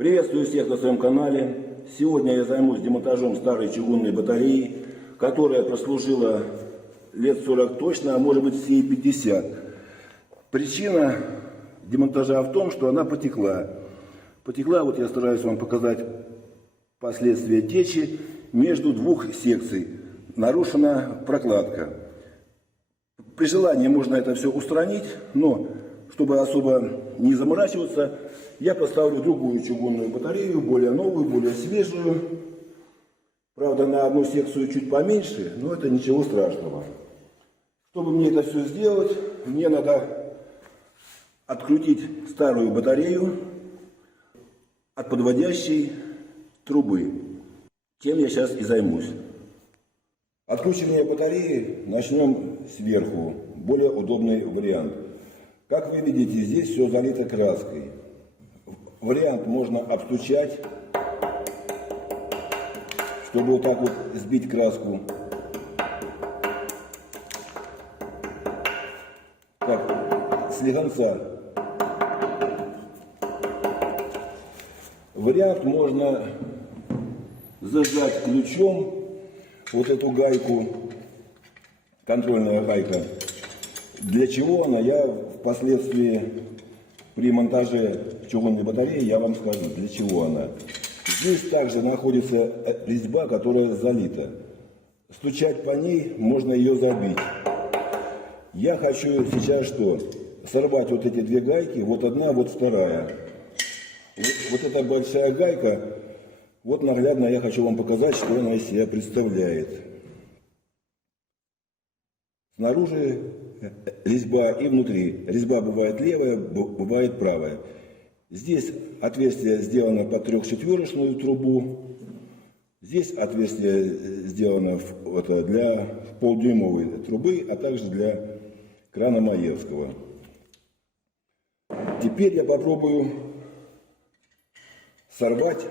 Приветствую всех на своем канале. Сегодня я займусь демонтажом старой чугунной батареи, которая прослужила лет 40 точно, а может быть все и 50. Причина демонтажа в том, что она потекла. Потекла, вот я стараюсь вам показать последствия течи между двух секций. Нарушена прокладка. При желании можно это все устранить, но чтобы особо не заморачиваться, я поставлю другую чугунную батарею, более новую, более свежую. Правда, на одну секцию чуть поменьше, но это ничего страшного. Чтобы мне это все сделать, мне надо открутить старую батарею от подводящей трубы. Тем я сейчас и займусь. Откручивание батареи начнем сверху, более удобный вариант. Как вы видите, здесь все залито краской. Вариант можно обстучать, чтобы вот так вот сбить краску. Так, слегонца. Вариант можно зажать ключом вот эту гайку, контрольная гайка. Для чего она, я впоследствии при монтаже чугунной батареи я вам скажу, для чего она. Здесь также находится резьба, которая залита. Стучать по ней, можно ее забить. Я хочу сейчас что? Сорвать вот эти две гайки, вот одна, вот вторая. Вот эта большая гайка, вот наглядно я хочу вам показать, что она из себя представляет. Снаружи резьба и внутри. Резьба бывает левая, бывает правая. Здесь отверстие сделано под трехчетверочную трубу. Здесь отверстие сделано для полдюймовой трубы, а также для крана Маевского. Теперь я попробую сорвать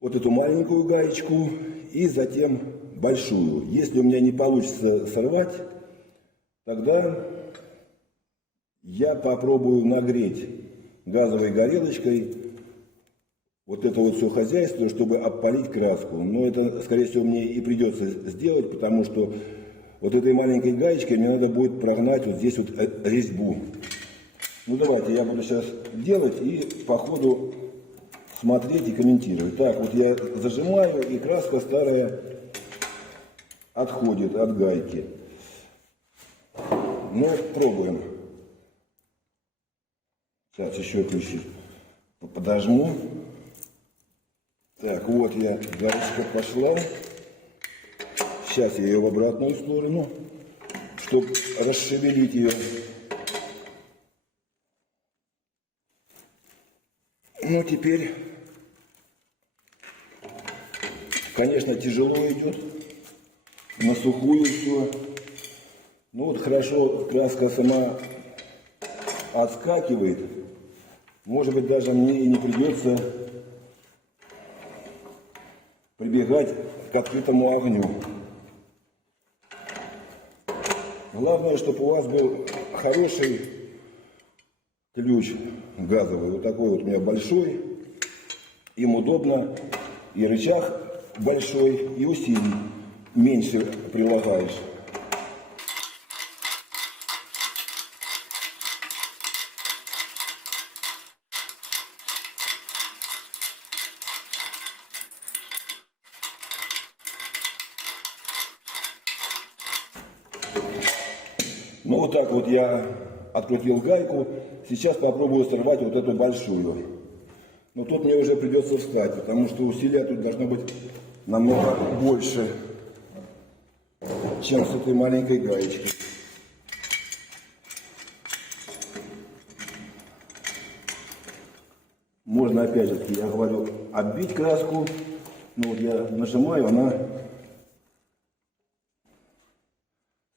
вот эту маленькую гаечку и затем большую. Если у меня не получится сорвать, тогда я попробую нагреть газовой горелочкой вот это вот все хозяйство, чтобы обпалить краску. Но это, скорее всего, мне и придется сделать, потому что вот этой маленькой гаечкой мне надо будет прогнать вот здесь вот резьбу. Ну давайте, я буду сейчас делать и по ходу смотреть и комментировать. Так, вот я зажимаю, и краска старая отходит от гайки. Ну, пробуем. Сейчас еще чуть-чуть подожму. Так, вот гаечка пошла. Сейчас я ее в обратную сторону, чтобы расшевелить ее. Ну, теперь, конечно, тяжело идет. На сухую все. Ну вот хорошо, краска сама отскакивает. Может быть, даже мне и не придется прибегать к открытому огню. Главное, чтобы у вас был хороший ключ газовый. Вот такой вот у меня большой. Им удобно. И рычаг большой, и усилий меньше прилагаешь. Ну вот так вот я открутил гайку. Сейчас попробую сорвать вот эту большую. Но тут мне уже придется встать, потому что усилия тут должно быть намного больше, чем с этой маленькой гаечкой. Можно опять же, я говорю, отбить краску. Ну вот я нажимаю, она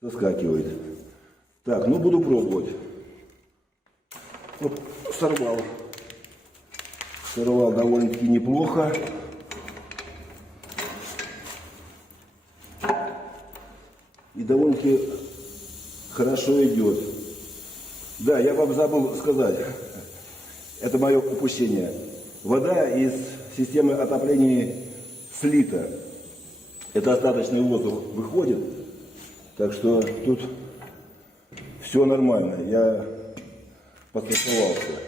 соскакивает. Так, ну буду пробовать. Вот, сорвал. Сорвал довольно-таки неплохо. И довольно-таки хорошо идет. Да, я вам забыл сказать. Это мое упущение. Вода из системы отопления слита. Это остаточный воздух выходит. Так что тут все нормально. Я подстраховался.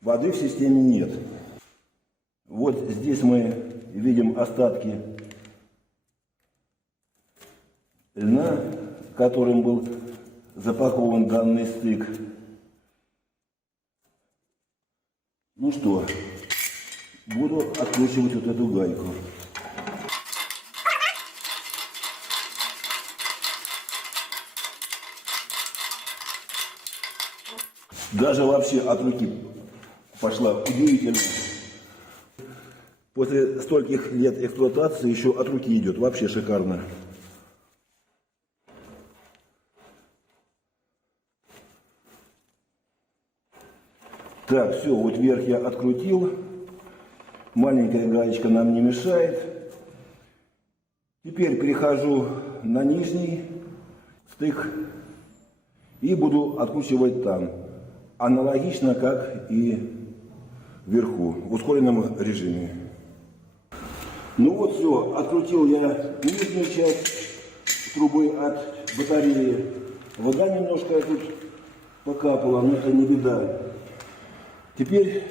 Воды в системе нет. Вот здесь мы видим остатки льна, которым был запакован данный стык. Ну что, буду откручивать вот эту гайку. Даже вообще от руки пошла удивительно. После стольких лет эксплуатации еще от руки идет. Вообще шикарно. Так, все, вот вверх я открутил. Маленькая гаечка нам не мешает. Теперь перехожу на нижний стык и буду откручивать там. Аналогично, как и вверху, в ускоренном режиме. Ну вот все, открутил я нижнюю часть трубы от батареи. Вода немножко тут покапала, но это не беда. Теперь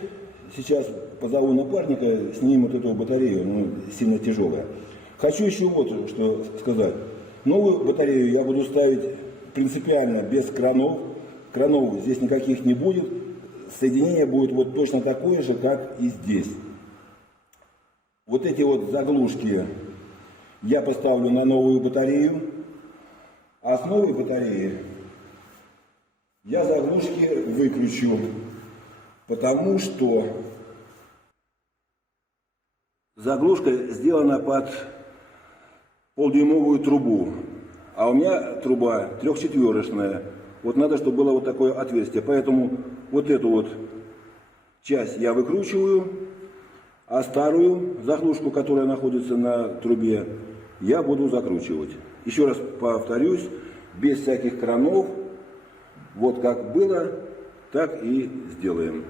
сейчас позову напарника, снимем вот эту батарею, ну, сильно тяжелая. Хочу еще вот что сказать. Новую батарею я буду ставить принципиально без кранов. Кранов здесь никаких не будет. Соединение будет вот точно такое же, как и здесь. Вот эти вот заглушки я поставлю на новую батарею. А с новой батареи я заглушки выключу. Потому что заглушка сделана под полдюймовую трубу. А у меня труба 3/4. Вот надо, чтобы было вот такое отверстие. Поэтому вот эту вот часть я выкручиваю, а старую заглушку, которая находится на трубе, я буду закручивать. Еще раз повторюсь, без всяких кранов, вот как было, так и сделаем.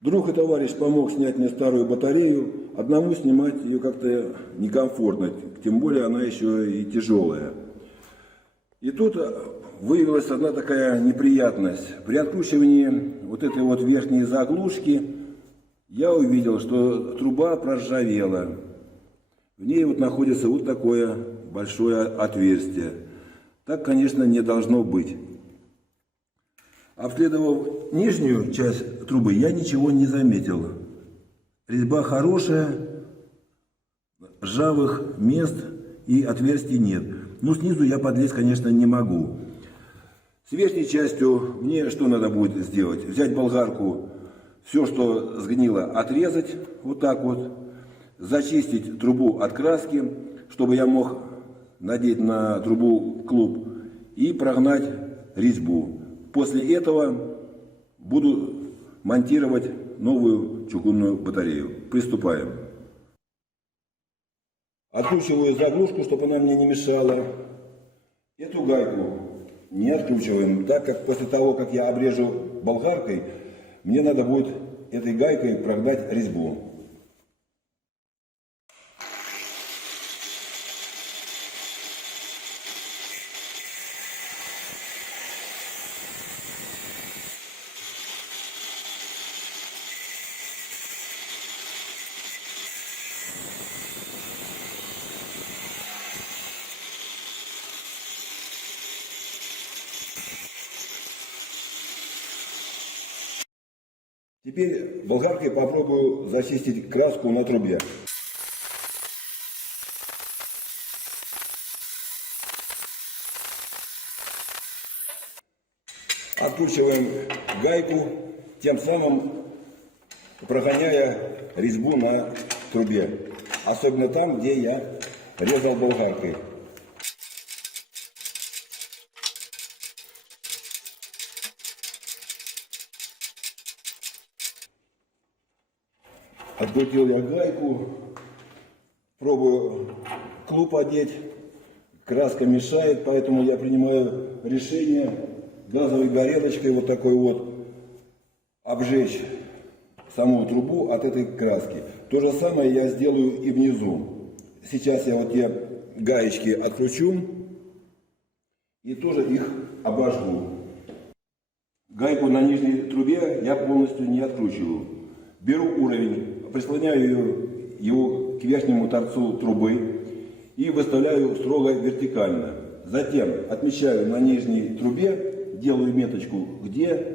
Друг и товарищ помог снять мне старую батарею. Одному снимать ее как-то некомфортно, тем более она еще и тяжелая. И тут выявилась одна такая неприятность. При откручивании вот этой вот верхней заглушки я увидел, что труба проржавела. В ней вот находится вот такое большое отверстие. Так, конечно, не должно быть. Обследовав нижнюю часть трубы, я ничего не заметил. Резьба хорошая, ржавых мест и отверстий нет. Но снизу я подлезть, конечно, не могу. С верхней частью мне что надо будет сделать? Взять болгарку, все, что сгнило, отрезать вот так вот, зачистить трубу от краски, чтобы я мог надеть на трубу клуб и прогнать резьбу. После этого буду монтировать новую чугунную батарею. Приступаем. Откручиваю заглушку, чтобы она мне не мешала. Эту гайку не откручиваем, так как после того, как я обрежу болгаркой, мне надо будет этой гайкой прогнать резьбу. Теперь болгаркой попробую зачистить краску на трубе. Откручиваем гайку, тем самым прогоняя резьбу на трубе. Особенно там, где я резал болгаркой. Открутил я гайку, пробую клуб одеть, краска мешает, поэтому я принимаю решение газовой горелочкой вот такой вот обжечь саму трубу от этой краски. То же самое я сделаю и внизу. Сейчас я вот те гаечки откручу и тоже их обожгу. Гайку на нижней трубе я полностью не откручиваю. Беру уровень, прислоняю его к верхнему торцу трубы и выставляю строго вертикально. Затем отмечаю на нижней трубе, делаю меточку, где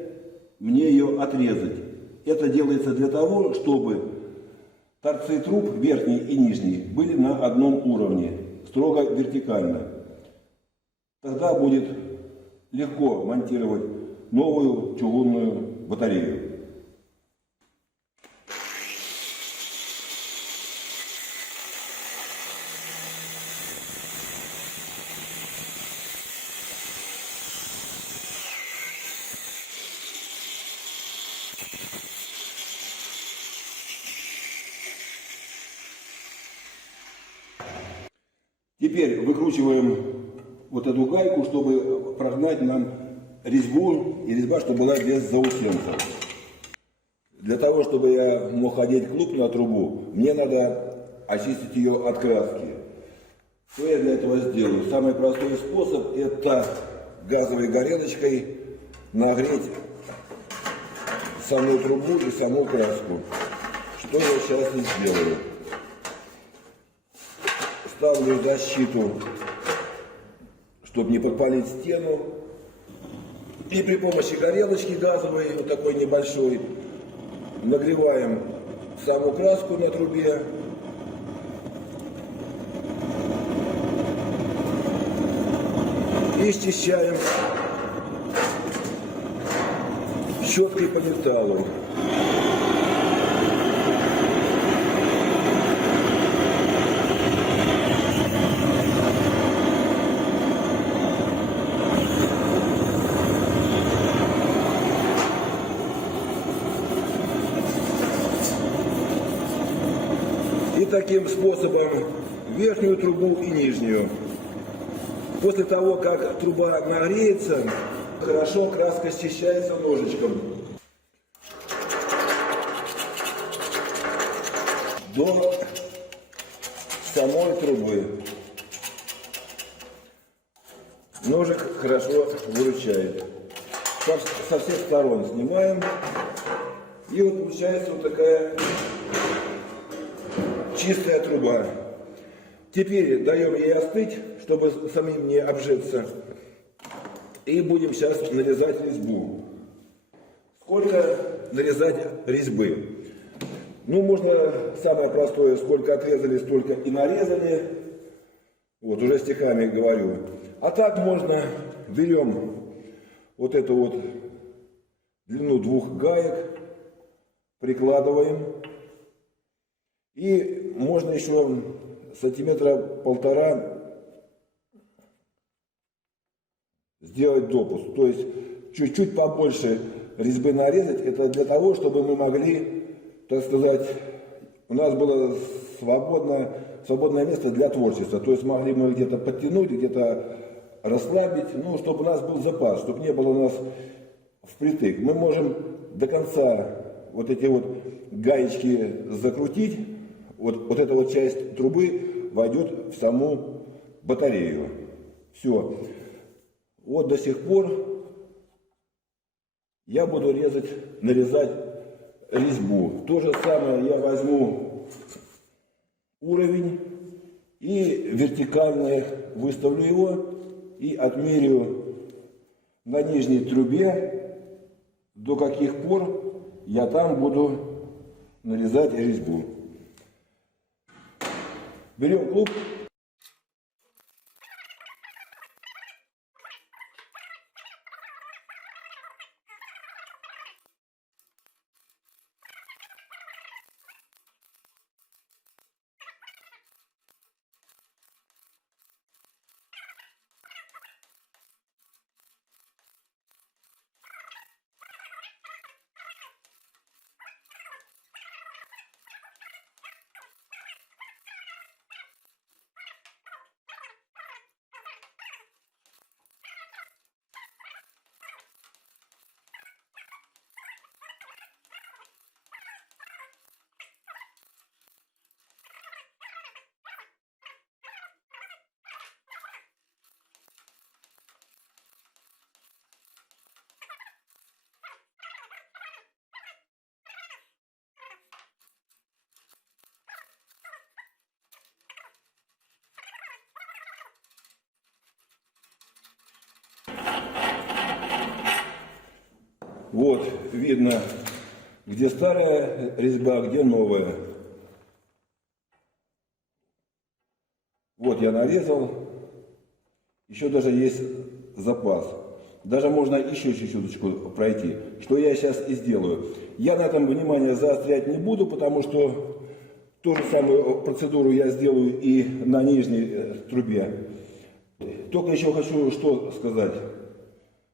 мне ее отрезать. Это делается для того, чтобы торцы труб, верхний и нижний, были на одном уровне, строго вертикально. Тогда будет легко монтировать новую чугунную батарею. Теперь выкручиваем вот эту гайку, чтобы прогнать нам резьбу, и резьба, чтобы была без заусенцев. Для того, чтобы я мог одеть клуб на трубу, мне надо очистить ее от краски. Что я для этого сделаю? Самый простой способ — это газовой горелочкой нагреть саму трубу и саму краску. Что я сейчас и сделаю. Ставлю защиту, чтобы не подпалить стену. И при помощи горелочки газовой, вот такой небольшой, нагреваем саму краску на трубе. И счищаем щеткой по металлу. И таким способом верхнюю трубу и нижнюю. После того, как труба нагреется, хорошо краска счищается ножичком до самой трубы. Ножик хорошо выручает. Со всех сторон снимаем. И вот получается вот такая чистая труба. Теперь даем ей остыть, чтобы самим не обжечься. И будем сейчас нарезать резьбу. Сколько нарезать резьбы? Ну, можно самое простое, сколько отрезали, столько и нарезали. Вот, уже стихами говорю. А так можно, берем вот эту вот длину двух гаек, прикладываем. И можно еще сантиметра полтора сделать допуск. То есть чуть-чуть побольше резьбы нарезать. Это для того, чтобы мы могли, так сказать, у нас было свободное место для творчества. То есть могли мы где-то подтянуть, где-то расслабить, ну, чтобы у нас был запас, чтобы не было у нас впритык. Мы можем до конца вот эти вот гаечки закрутить. Вот эта вот часть трубы войдет в саму батарею. Все. Вот до сих пор я буду нарезать резьбу. То же самое я возьму уровень и вертикально выставлю его и отмерю на нижней трубе, до каких пор я там буду нарезать резьбу. Берем клуб. Вот видно, где старая резьба, где новая. Вот я нарезал, еще даже есть запас. Даже можно еще чуть-чуточку пройти, что я сейчас и сделаю. Я на этом внимание заострять не буду, потому что ту же самую процедуру я сделаю и на нижней трубе. Только еще хочу что сказать.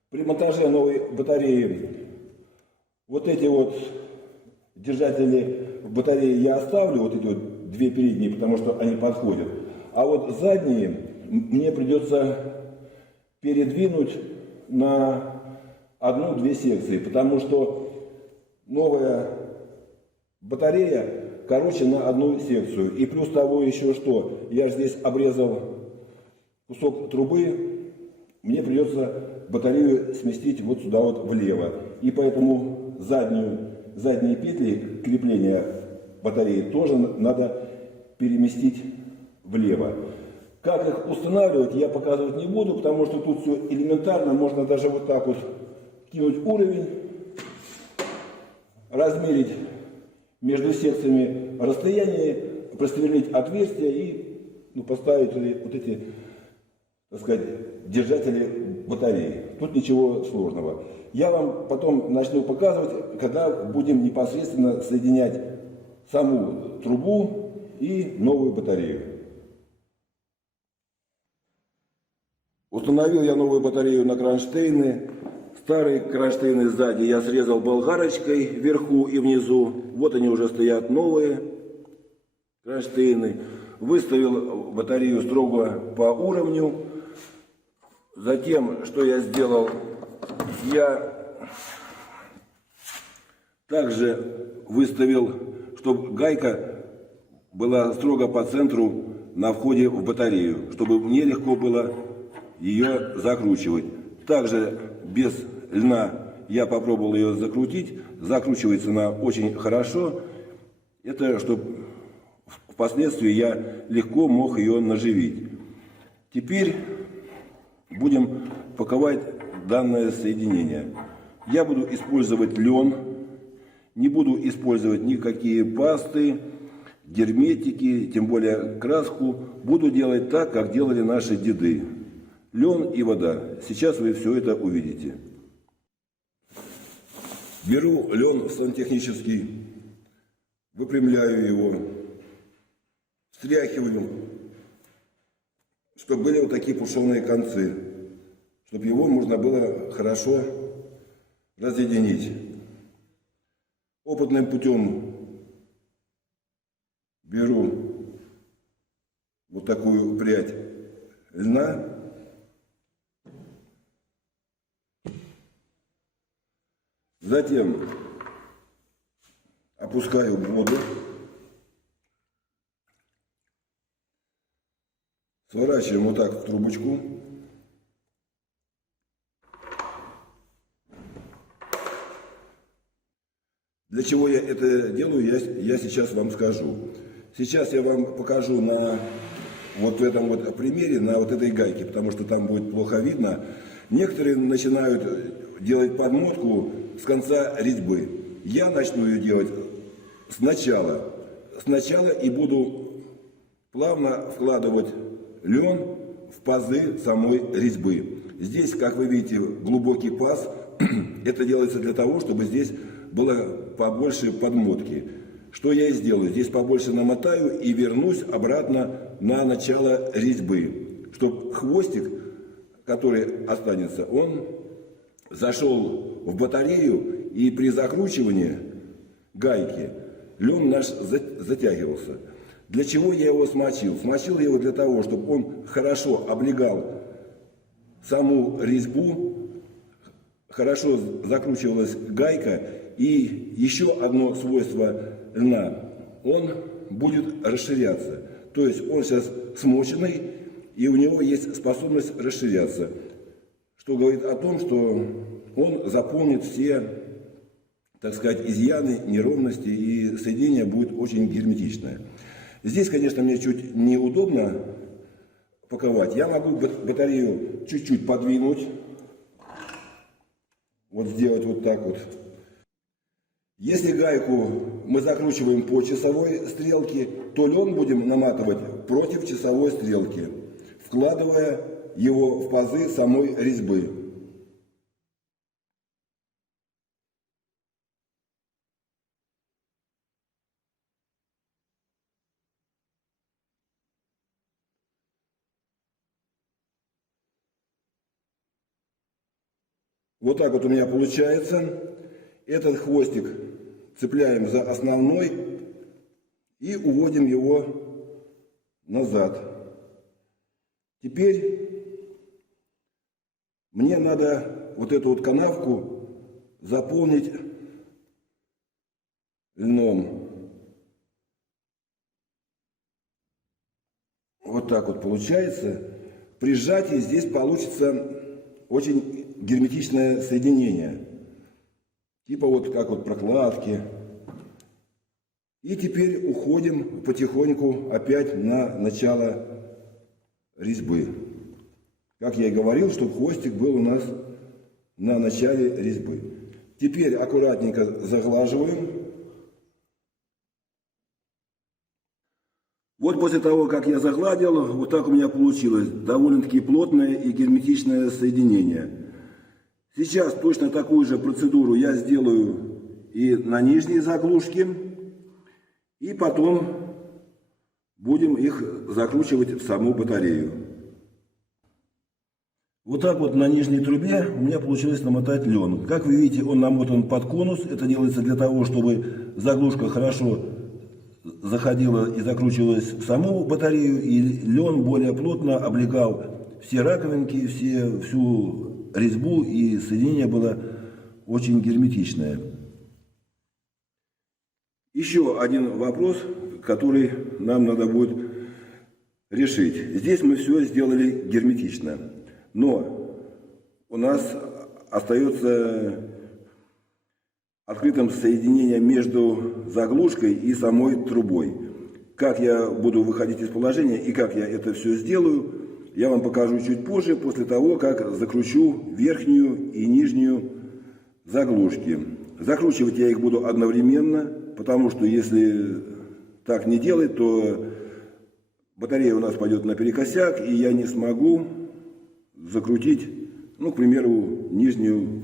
При монтаже новой батареи вот эти вот держатели батареи я оставлю, вот эти вот две передние, потому что они подходят. А вот задние мне придется передвинуть на одну-две секции, потому что новая батарея короче на одну секцию. И плюс того еще что, я здесь обрезал кусок трубы, мне придется батарею сместить вот сюда вот влево. И поэтому задние петли крепления батареи тоже надо переместить влево. Как их устанавливать, я показывать не буду, потому что тут все элементарно. Можно даже вот так вот кинуть уровень, размерить между секциями расстояние, просверлить отверстие и поставить вот эти, так сказать, держатели батареи. Тут ничего сложного. Я вам потом начну показывать, когда будем непосредственно соединять саму трубу и новую батарею. Установил я новую батарею на кронштейны. Старые кронштейны сзади я срезал болгарочкой вверху и внизу. Вот они уже стоят новые кронштейны. Выставил батарею строго по уровню. Затем, что я сделал, я также выставил, чтобы гайка была строго по центру на входе в батарею, чтобы мне легко было ее закручивать. Также без льна я попробовал ее закрутить. Закручивается она очень хорошо. Это чтобы впоследствии я легко мог ее наживить. Теперь будем паковать данное соединение. Я буду использовать лен. Не буду использовать никакие пасты, герметики, тем более краску. Буду делать так, как делали наши деды. Лен и вода. Сейчас вы все это увидите. Беру лен сантехнический, выпрямляю его, встряхиваю, чтобы были вот такие пушеные концы, чтобы его можно было хорошо разъединить. Опытным путем беру вот такую прядь льна, затем опускаю в воду, сворачиваем вот так в трубочку. Для чего я это делаю, я сейчас вам скажу. Сейчас я вам покажу на вот этом вот примере, на вот этой гайке, потому что там будет плохо видно. Некоторые начинают делать подмотку с конца резьбы. Я начну ее делать сначала. Сначала и буду плавно вкладывать лен в пазы самой резьбы. Здесь, как вы видите, глубокий паз. Это делается для того, чтобы здесь было побольше подмотки. Что я и сделаю? Здесь побольше намотаю и вернусь обратно на начало резьбы, чтобы хвостик, который останется, он зашел в батарею, и при закручивании гайки лен наш затягивался. Для чего я его смочил? Смочил я его для того, чтобы он хорошо облегал саму резьбу, хорошо закручивалась гайка. И еще одно свойство льна, он будет расширяться. То есть он сейчас смоченный, и у него есть способность расширяться. Что говорит о том, что он заполнит все, так сказать, изъяны, неровности, и соединение будет очень герметичное. Здесь, конечно, мне чуть неудобно паковать. Я могу батарею чуть-чуть подвинуть. вот сделать вот так вот. Если гайку мы закручиваем по часовой стрелке, то лен будем наматывать против часовой стрелки, вкладывая его в пазы самой резьбы. Вот так вот у меня получается. Этот хвостик цепляем за основной и уводим его назад. Теперь мне надо вот эту вот канавку заполнить льном. Вот так вот получается. При сжатии здесь получится очень герметичное соединение. Типа вот как вот прокладки. И теперь уходим потихоньку опять на начало резьбы. Как я и говорил, чтобы хвостик был у нас на начале резьбы. Теперь аккуратненько заглаживаем. Вот после того, как я загладил, вот так у меня получилось довольно-таки плотное и герметичное соединение. Сейчас точно такую же процедуру я сделаю и на нижней заглушке. И потом будем их закручивать в саму батарею. Вот так вот на нижней трубе у меня получилось намотать лен. Как вы видите, он намотан под конус. Это делается для того, чтобы заглушка хорошо заходила и закручивалась в саму батарею, и лен более плотно облегал все раковинки, всю резьбу, и соединение было очень герметичное. Еще один вопрос, который нам надо будет решить. Здесь мы все сделали герметично, но у нас остается открытым соединение между заглушкой и самой трубой. Как я буду выходить из положения и как я это все сделаю, я вам покажу чуть позже, после того, как закручу верхнюю и нижнюю заглушки. Закручивать я их буду одновременно, потому что если так не делать, то батарея у нас пойдет наперекосяк, и я не смогу закрутить, ну, к примеру, нижнюю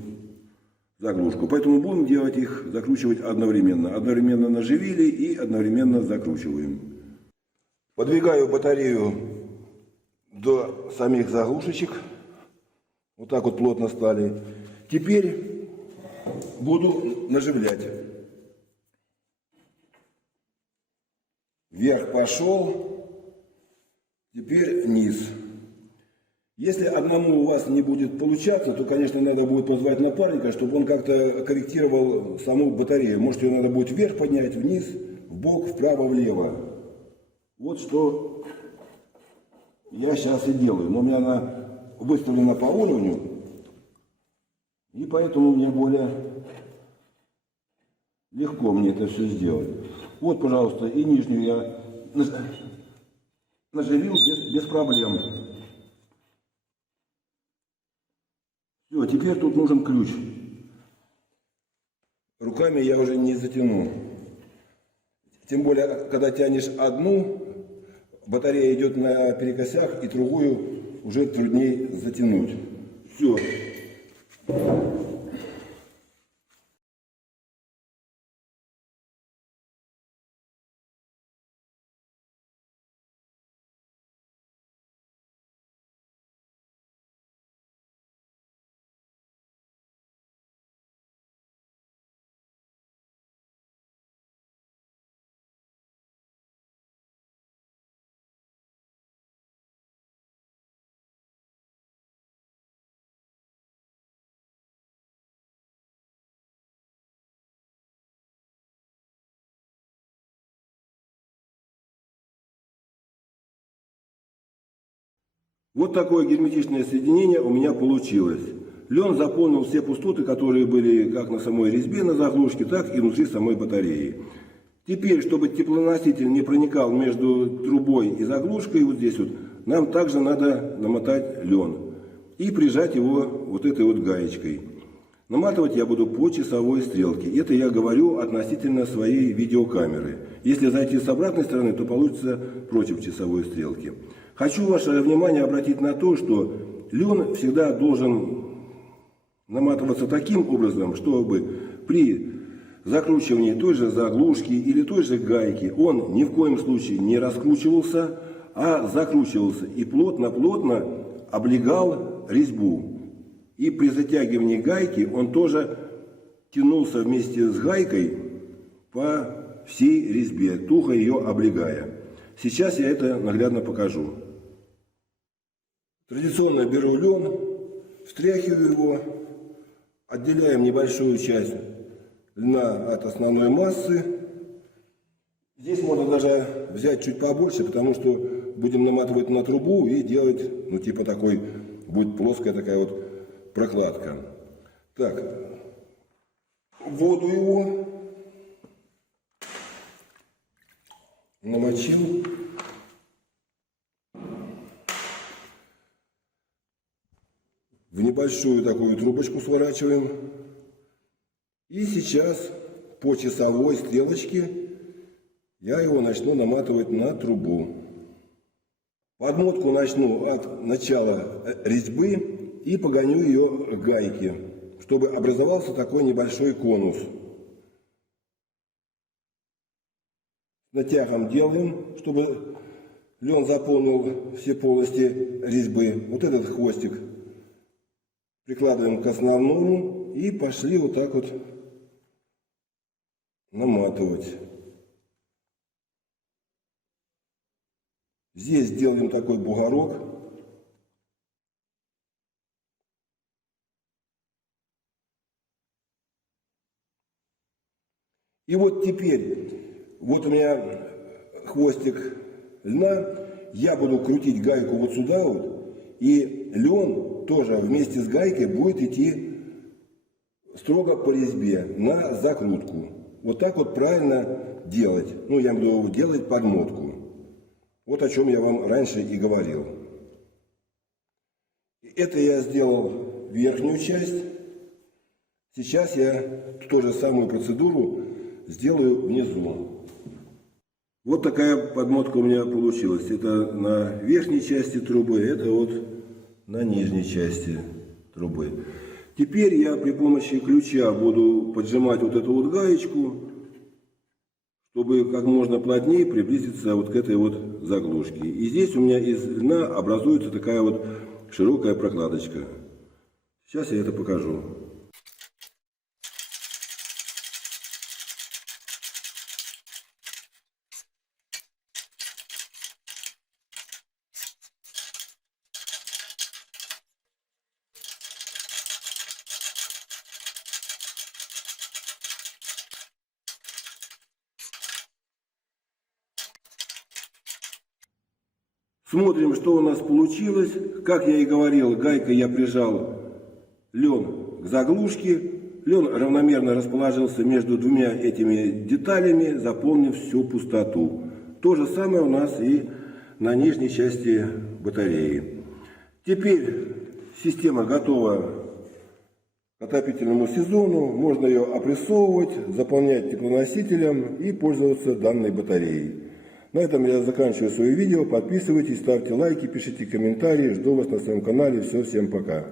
заглушку. Поэтому будем делать их, закручивать одновременно. Одновременно наживили и одновременно закручиваем. Подвигаю батарею до самих заглушечек. Вот так вот плотно стали. Теперь буду наживлять. Вверх пошел. Теперь низ. Если одному у вас не будет получаться, то, конечно, надо будет позвать напарника, чтобы он как-то корректировал саму батарею. Может, ее надо будет вверх поднять, вниз, вбок, вправо, влево. Вот что я сейчас и делаю. Но у меня она выставлена по уровню, и поэтому мне более легко мне это все сделать. Вот, пожалуйста, и нижнюю я наживил без проблем. Все, теперь тут нужен ключ. Руками я уже не затяну. Тем более, когда тянешь одну, батарея идет на перекосях, и другую уже труднее затянуть. Все. Вот такое герметичное соединение у меня получилось. Лен заполнил все пустоты, которые были как на самой резьбе на заглушке, так и внутри самой батареи. Теперь, чтобы теплоноситель не проникал между трубой и заглушкой, вот здесь вот, нам также надо намотать лен и прижать его вот этой вот гаечкой. Наматывать я буду по часовой стрелке. Это я говорю относительно своей видеокамеры. Если зайти с обратной стороны, то получится против часовой стрелки. Хочу ваше внимание обратить на то, что лен всегда должен наматываться таким образом, чтобы при закручивании той же заглушки или той же гайки он ни в коем случае не раскручивался, а закручивался и плотно-плотно облегал резьбу. И при затягивании гайки он тоже тянулся вместе с гайкой по всей резьбе, туго ее облегая. Сейчас я это наглядно покажу. Традиционно беру лен, встряхиваю его, отделяем небольшую часть льна от основной массы. Здесь можно даже взять чуть побольше, потому что будем наматывать на трубу и делать, ну типа такой, будет плоская такая вот прокладка. Так, воду его намочил. В небольшую такую трубочку сворачиваем. И сейчас по часовой стрелочке я его начну наматывать на трубу. Подмотку начну от начала резьбы и погоню ее к гайке, чтобы образовался такой небольшой конус. Натягом делаем, чтобы лен заполнил все полости резьбы. Вот этот хвостик прикладываем к основному и пошли вот так вот наматывать. Здесь делаем такой бугорок. И вот теперь, вот у меня хвостик льна, я буду крутить гайку вот сюда вот, и лен тоже вместе с гайкой будет идти строго по резьбе на закрутку. Вот так вот правильно делать. Ну, я буду делать подмотку. Вот о чем я вам раньше и говорил. Это я сделал верхнюю часть. Сейчас я ту же самую процедуру сделаю внизу. Вот такая подмотка у меня получилась. Это на верхней части трубы, это вот на нижней части трубы. Теперь я при помощи ключа буду поджимать вот эту вот гаечку, чтобы как можно плотнее приблизиться вот к этой вот заглушке. И здесь у меня из льна образуется такая вот широкая прокладочка. Сейчас я это покажу. Смотрим, что у нас получилось. Как я и говорил, гайкой я прижал лен к заглушке. Лен равномерно расположился между двумя этими деталями, заполнив всю пустоту. То же самое у нас и на нижней части батареи. Теперь система готова к отопительному сезону. Можно ее опрессовывать, заполнять теплоносителем и пользоваться данной батареей. На этом я заканчиваю свое видео. Подписывайтесь, ставьте лайки, пишите комментарии. Жду вас на своем канале. Все, всем пока.